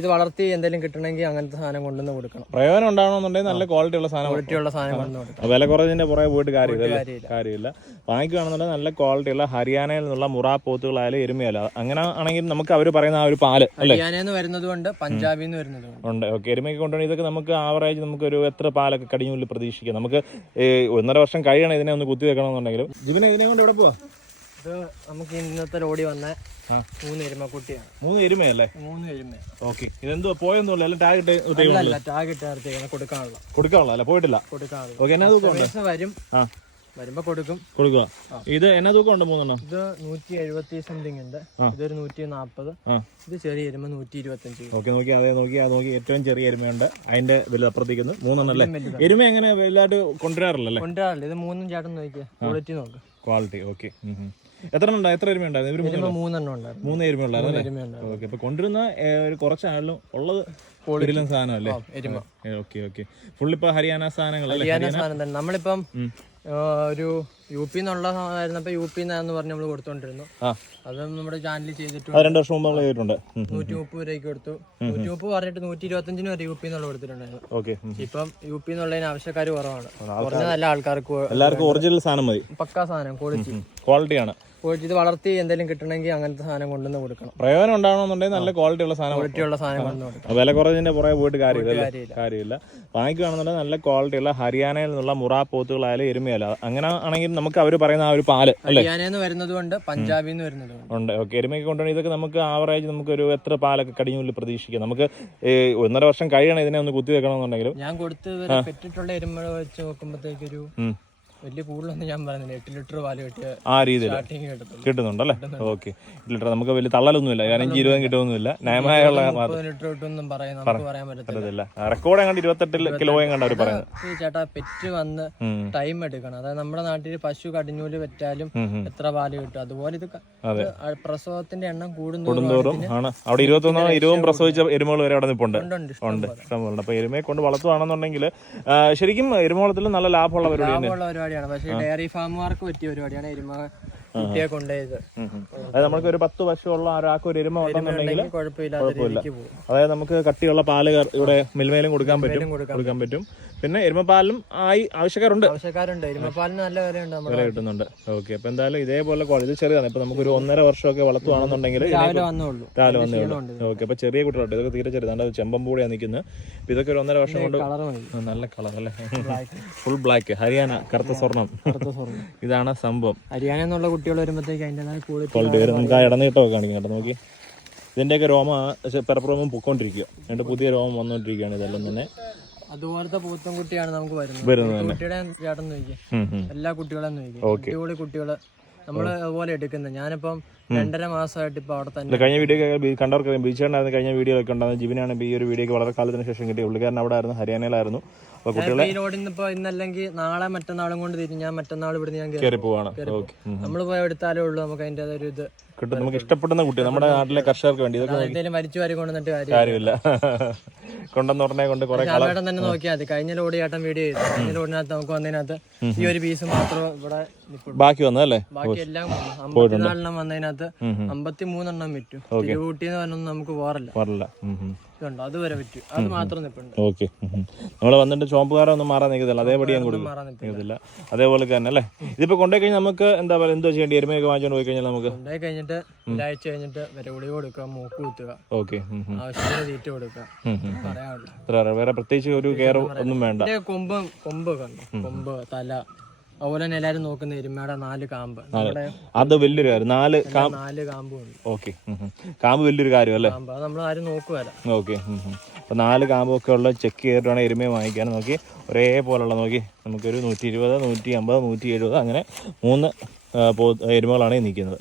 ഇത് വളർത്തി എന്തെങ്കിലും കിട്ടണമെങ്കിൽ അങ്ങനത്തെ സാധനം കൊണ്ടുവന്ന് കൊടുക്കണം. പ്രയോജനം ഉണ്ടാവണമെന്നുണ്ടെങ്കിൽ നല്ല ക്വാളിറ്റി ഉള്ള സാധനം ക്വാളിറ്റി ഉള്ള സാധനം കൊണ്ടുവന്ന് കൊടുക്കണം. വില കുറഞ്ഞതിന്റെ പുറകെ പോയിട്ട് കാര്യമില്ല കാര്യമില്ല. വാങ്ങിക്കുകയാണെന്നുണ്ടെങ്കിൽ നല്ല ക്വാളിറ്റി ഉള്ള ഹരിയാനയിൽ നിന്നുള്ള മുറ പോത്തുകളായാലും എരുമയല്ല അങ്ങനെ ആണെങ്കിൽ നമുക്ക് അവർ പറയുന്ന ആ ഒരു പാൽ ഹരിയാനയിൽ വരുന്നത് കൊണ്ട് പഞ്ചാബിൽ നിന്ന് വരുന്നത് ഉണ്ട്. ഓക്കെ എരുമയൊക്കെ കൊണ്ടുപോയി ഇതൊക്കെ നമുക്ക് ആവറേജ് നമുക്ക് ഒരു എത്ര പാലൊക്കെ കടിഞ്ഞുള്ളിൽ പ്രതീക്ഷിക്കാം. നമുക്ക് ഒന്നര വർഷം കഴിയണം ഇതിനെ ഒന്ന് കുത്തി വെക്കണമെന്നുണ്ടെങ്കിലും ജിബിനെ ഇതിനെ കൊണ്ട് എവിടെ പോവാ? ഇത് നമുക്ക് ഇന്നത്തെ ലോഡി വന്ന മൂന്ന് എരുമക്കുട്ടിയാണ്. മൂന്ന് എരുമയല്ലേ? മൂന്ന് എരുമ. ഓക്കെ. ഇതെന്തോ പോയൊന്നുമില്ല. അല്ല ടാഗ് ഇട്ട് ടാഗ് ഇട്ട് കൊടുക്കാനുള്ള കൊടുക്കാനുള്ള അല്ല പോയിട്ടില്ല. കൊടുക്കാനുള്ള ഓക്കെ എന്നാ തൂക്കം വരും. വരുമ്പോ കൊടുക്കും. കൊടുക്കുക. ഇത് എന്നാ തൂക്കം ഉണ്ട് മൂന്നെണ്ണം? ഇത് നൂറ്റി എഴുപത്തി സംതിങ് ഉണ്ട്. ഇതൊരു നൂറ്റി നാപ്പത്. ഇത് ചെറിയ എരുമ നൂറ്റി ഇരുപത്തഞ്ച്. ഓക്കെ നോക്കി അതെ നോക്കി അത് നോക്കി ഏറ്റവും ചെറിയ എരുമയുണ്ട്. അതിന്റെ വില അപ്പുറത്തേക്കുന്നു മൂന്നെണ്ണം അല്ലേ? എരുമ എങ്ങനെ വലുതായിട്ട് കൊണ്ടുവരാറില്ലല്ലേ? കൊണ്ടുവരാറില്ല. ഇത് മൂന്നും ചേട്ടൻ നോക്കിയ. ക്വാളിറ്റി നോക്ക്. Quality okay. എത്ര എത്ര എരുമ ഉണ്ടായിരുന്നു ഇവർ മൂന്നെണ്ണം. ഉണ്ടായിരുന്നു. മൂന്ന് എരുമ ഉണ്ടായിരുന്നു അല്ലേ ഓക്കെ അപ്പൊ കൊണ്ടുവരുന്ന ഒരു കുറച്ചായാലും ഉള്ളത്. കൂടുതലും സാധനം അല്ലേ എരുമ. Okay okay. ഫുള്ളിപ്പോ ഹരിയാന സാധനങ്ങൾ ഹരിയാന സാധനം തന്നെ. നമ്മളിപ്പം ഒരു യു പി എന്നുള്ള സാധനമായിരുന്നപ്പോ യു പി എന്നു പറഞ്ഞ് നമ്മൾ കൊടുത്തോണ്ടിരുന്നു. അത് നമ്മുടെ ചാനലിൽ ചെയ്തിട്ടുണ്ട്. രണ്ട് വർഷം മുമ്പ് നമ്മൾ ചെയ്തിട്ടുണ്ട്. നൂറ്റി മുപ്പത് രൂപയ്ക്ക് കൊടുത്തു. നൂറ്റി മുപ്പത് പറഞ്ഞിട്ട് നൂറ്റി ഇരുപത്തഞ്ചിന് വരെ യു പി എന്നുള്ള കൊടുത്തിട്ടുണ്ടായിരുന്നു. ഓക്കെ ഇപ്പം യു പി എന്നുള്ളതിന് ആവശ്യക്കാർ കുറവാണ്. കുറഞ്ഞ നല്ല ആൾക്കാർക്ക് എല്ലാവർക്കും ഒറിജിനൽ സാധനം മതി. പക്കാ സാധനം ക്വാളിറ്റി ക്വാളിറ്റിയാണ് ക്വാളിറ്റി ഇത് വളർത്തി എന്തെങ്കിലും കിട്ടണമെങ്കിൽ അങ്ങനത്തെ സാധനം കൊണ്ടുവന്ന് കൊടുക്കണം. പ്രയോജനം ഉണ്ടാവണമെന്നുണ്ടെങ്കിൽ നല്ല ക്വാളിറ്റി ഉള്ള സാധനം ക്വാളിറ്റി ഉള്ള സാധനം കൊണ്ടുവന്ന് കൊടുക്കണം. വില കുറഞ്ഞതിന്റെ പുറകെ പോയിട്ട് കാര്യമില്ല കാര്യമില്ല. വാങ്ങിക്കുകയാണെന്നുണ്ടെങ്കിൽ നല്ല ക്വാളിറ്റി ഉള്ള ഹരിയാനയിൽ നിന്നുള്ള മുറ പോത്തുകളായാലും എരുമയല്ല അങ്ങനെ ആണെങ്കിൽ നമുക്ക് അവർ പറയുന്ന ആ ഒരു പാൽ അല്ലേ? ഹരിയാനയിൽ നിന്ന് വരുന്നത് കൊണ്ട് പഞ്ചാബിൽ നിന്ന് വരുന്നത് ഉണ്ട്. ഓക്കെ എരുമയൊക്കെ കൊണ്ടുവന്ന് ഇതൊക്കെ നമുക്ക് ആവറേജ് നമുക്ക് ഒരു എത്ര പാലൊക്കെ കടിഞ്ഞുള്ളിൽ പ്രതീക്ഷിക്കാം? നമുക്ക് ഒന്നര വർഷം കഴിയണം ഇതിനെ ഒന്ന് കുത്തി വെക്കണമെന്നുണ്ടെങ്കിലും. ഞാൻ കൊടുത്ത് പെട്ടിട്ടുള്ള പെറ്റിട്ടുള്ള എരുമ വെച്ച് നോക്കുമ്പോഴത്തേക്കൊരു. വലിയ കൂടുതലൊന്നും ഞാൻ പറയുന്നില്ല എട്ട് ലിറ്റർ പാൽ കിട്ടിയ ആ രീതിയിൽ കിട്ടുന്നുണ്ടല്ലേ ഓക്കെ. ലിറ്റർ. നമുക്ക് വലിയ തള്ളലൊന്നുമില്ല. കാരണം ഇരുപതും കിട്ടുമൊന്നുമില്ല. ന്യായമായുള്ള പറ്റത്തില്ല. റെക്കോർഡ് എങ്ങാണ്ട് ഇരുപത്തെട്ട്. കിലോ കണ്ട അവർ പറയുന്നത്? ചേട്ടാ പെറ്റ് വന്ന് ടൈം എടുക്കണം. അതായത് നമ്മുടെ നാട്ടിൽ പശു കടിഞ്ഞൂൽ വെറ്റാലും. എത്ര പാൽ കിട്ടും? അതുപോലെ ഇത്. പ്രസവത്തിന്റെ എണ്ണം കൂടുന്തോറും ആണ്. അവിടെ ഇരുപത്തൊന്നോ ഇരുപതും പ്രസവിച്ച എരുമകൾ വരെ അവിടെ നിൽപ്പുണ്ട് ഉണ്ട് ഇഷ്ടം പോലെ. അപ്പൊ എരുമയെ കൊണ്ട് വളർത്തുവാണെന്നുണ്ടെങ്കിൽ ആ, ശരിക്കും എരുമവളത്തിൽ നല്ല ലാഭമുള്ള പരിപാടി പരിപാടിയാണ്. പക്ഷേ ഡയറി ഫാമുകാർക്ക് പറ്റിയ പരിപാടിയാണ് എരുമ കുട്ടിയെ കൊണ്ടുപോയത്. അതായത് നമുക്ക് ഒരു പത്ത് പശുള്ള ഒരാൾക്ക് ഒരു എരുമ ഉണ്ടെന്നുണ്ടെങ്കിൽ കുഴപ്പമില്ല. അതായത് നമുക്ക് കട്ടിയുള്ള പാൽ ഇവിടെ മിൽമയിലും കൊടുക്കാൻ പറ്റും. കൊടുക്കാൻ പറ്റും. പിന്നെ എരുമപ്പാലിനും ആയി ആവശ്യക്കാരുണ്ട്. ആവശ്യക്കാരുണ്ട്. എരുമപ്പാലിന് നല്ല വിലയുണ്ട് നമ്മുടെ വില കിട്ടുന്നുണ്ട്. ഓക്കെ. അപ്പൊ എന്തായാലും ഇതേപോലെ ഇത് ചെറിയതാണ് ഇപ്പൊ നമുക്കൊരു ഒന്നര വർഷമൊക്കെ വളർത്തുവാണെന്നുണ്ടെങ്കിൽ രാവിലെ വന്നേ ഉള്ളൂ ഓക്കെ. അപ്പൊ ചെറിയ കുട്ടികളുണ്ട് ഇതൊക്കെ തീരെ ചെറുതാണ്. പൂടിയാണ് നിൽക്കുന്നത്. ഇതൊക്കെ ഒരു ഒന്നര വർഷം കൊണ്ട് നല്ല കളർ അല്ലേ? ഫുൾ ബ്ലാക്ക് ഹരിയാന കറുത്ത സ്വർണം. ഇതാണ് സംഭവം. ഹരിയാന എന്നുള്ള കുട്ടികൾ വരുമ്പോഴത്തേക്ക് അതിന്റെതായ ക്വാളിറ്റി വരും. നമുക്ക് ആ ഇടനീട്ടമൊക്കെ കാണിക്കാം കേട്ടോ. നോക്കി. ഇതിന്റെയൊക്കെ രോമ പെരപ്പുറമം പൊക്കോണ്ടിരിക്കുക എന്നിട്ട് പുതിയ രോമം വന്നുകൊണ്ടിരിക്കുകയാണ് ഇതെല്ലാം തന്നെ. അതുപോലത്തെ പൂത്തം കുട്ടിയാണ് നമുക്ക് വരുന്നത്. കുട്ടിയുടെ ചേട്ടൻ നോക്കിയാൽ. എല്ലാ കുട്ടികളെ നോക്കിയാൽ അടിപൊളി കുട്ടികൾ നമ്മൾ അതുപോലെ എടുക്കുന്നത്. ഞാനിപ്പം രണ്ടര മാസമായിട്ട് ഇപ്പൊ അവിടെ തന്നെ. കഴിഞ്ഞ വീഡിയോ കണ്ടവർക്ക് ബീച്ചുണ്ടായിരുന്ന കഴിഞ്ഞ വീഡിയോ ഒക്കെ ഉണ്ടായിരുന്നു ജിബിനാണ് ഈ ഒരു വീഡിയോക്ക് വളരെ കാലത്തിന് ശേഷം കിട്ടിയ പുള്ളിക്കാരൻ അവിടെ ആയിരുന്നു ഹരിയാനയിലായിരുന്നു. അപ്പോൾ കുട്ടികളെ ഈ റോഡിൽ നിന്ന് ഇപ്പൊ ഇന്നല്ലെങ്കിൽ നാളെ മറ്റന്നാളും കൊണ്ട് തിരിഞ്ഞ് ഞാൻ മറ്റന്നാൾ ഇവിടുന്ന് ഞാൻ കയറി പോവാണ്. ഓക്കെ. നമ്മൾ പോയി എടുത്താലേ ഉള്ളൂ നമുക്ക് അതിന്റെ ഒരു ഇത് കിട്ടും. നമുക്ക് ഇഷ്ടപ്പെടുന്ന കുട്ടി നമ്മുടെ നാട്ടിലെ കർഷകർക്ക് വേണ്ടി ഇതൊക്കെ എന്തെങ്കിലും മരിച്ചു വാരി കൊണ്ടുവന്നിട്ട് കാര്യം കാര്യമില്ല. കൊണ്ടെന്ന് ഉടനെ കൊണ്ട് കുറെ കാലഘട്ടം തന്നെ നോക്കിയാൽ മതി. കഴിഞ്ഞ ലോഡ് ചേട്ടൻ വീഡിയോ ചെയ്തു. കഴിഞ്ഞ ലോഡിനകത്ത് നമുക്ക് വന്നതിനകത്ത് ഈ ഒരു പീസ് മാത്രം ഇവിടെ ബാക്കി വന്നതല്ലേ ബാക്കി എല്ലാം അമ്പത്തിനാലെണ്ണം വന്നതിനകത്ത് അമ്പത്തി മൂന്നെണ്ണം വിറ്റു. തിരുവൂട്ടി എന്ന് പറഞ്ഞൊന്നും നമുക്ക് പോറല്ല ഇതുണ്ട്? അതുവരെ വിറ്റു. അത് മാത്രം നിൽപ്പുണ്ട്. ഓക്കെ. നമ്മൾ വന്നിട്ട് ചോമ്പുകാരെ ഒന്നും മാറാൻ നിൽക്കത്തില്ല അതേപടി ഞാൻ കൊടുക്കും. നിൽക്കത്തില്ല അതേപോലെ തന്നെ അല്ലേ? ഇതിപ്പോ കൊണ്ടുപോയി കഴിഞ്ഞാൽ നമുക്ക് എന്താ പറയുക എന്തോ ചെയ്യേണ്ടി? എരുമയൊക്കെ വാങ്ങിച്ചുകൊണ്ട് പോയി കഴിഞ്ഞാൽ നമുക്ക്? കൊണ്ടുപോയി കഴിഞ്ഞിട്ട് ഒരാഴ്ച കഴിഞ്ഞിട്ട് വരെ ഗുളിക കൊടുക്കുക മൂക്ക് കുത്തുക. ഓക്കെ. ആവശ്യത്തിന് തീറ്റ കൊടുക്കുക. പറയാനുള്ളു വേറെ പ്രത്യേകിച്ച് ഒരു കെയർ ഒന്നും വേണ്ട. കൊമ്പ് കൊമ്പ് കൊമ്പ് തല. അതുപോലെ തന്നെ എല്ലാരും നോക്കുന്ന എരുമയുടെ നാല് കാമ്പ്. അത് വലിയൊരു കാര്യം. നാല് നാല് കാമ്പ് ഓക്കെ. കാമ്പ് വലിയൊരു കാര്യം അല്ലേ? കാമ്പ്. അത് നമ്മൾ ആരും നോക്കുവല്ല. ഓക്കെ. അപ്പോൾ നാല് കാമ്പൊക്കെ ഉള്ള ചെക്ക് ചെയ്തിട്ട് വേണം എരുമയെ വാങ്ങിക്കാൻ. നോക്കി ഒരേപോലുള്ള നോക്കി നമുക്കൊരു നൂറ്റി ഇരുപത് നൂറ്റി അമ്പത് നൂറ്റി എഴുപത് അങ്ങനെ മൂന്ന് എരുമകളാണ് നിൽക്കുന്നത്.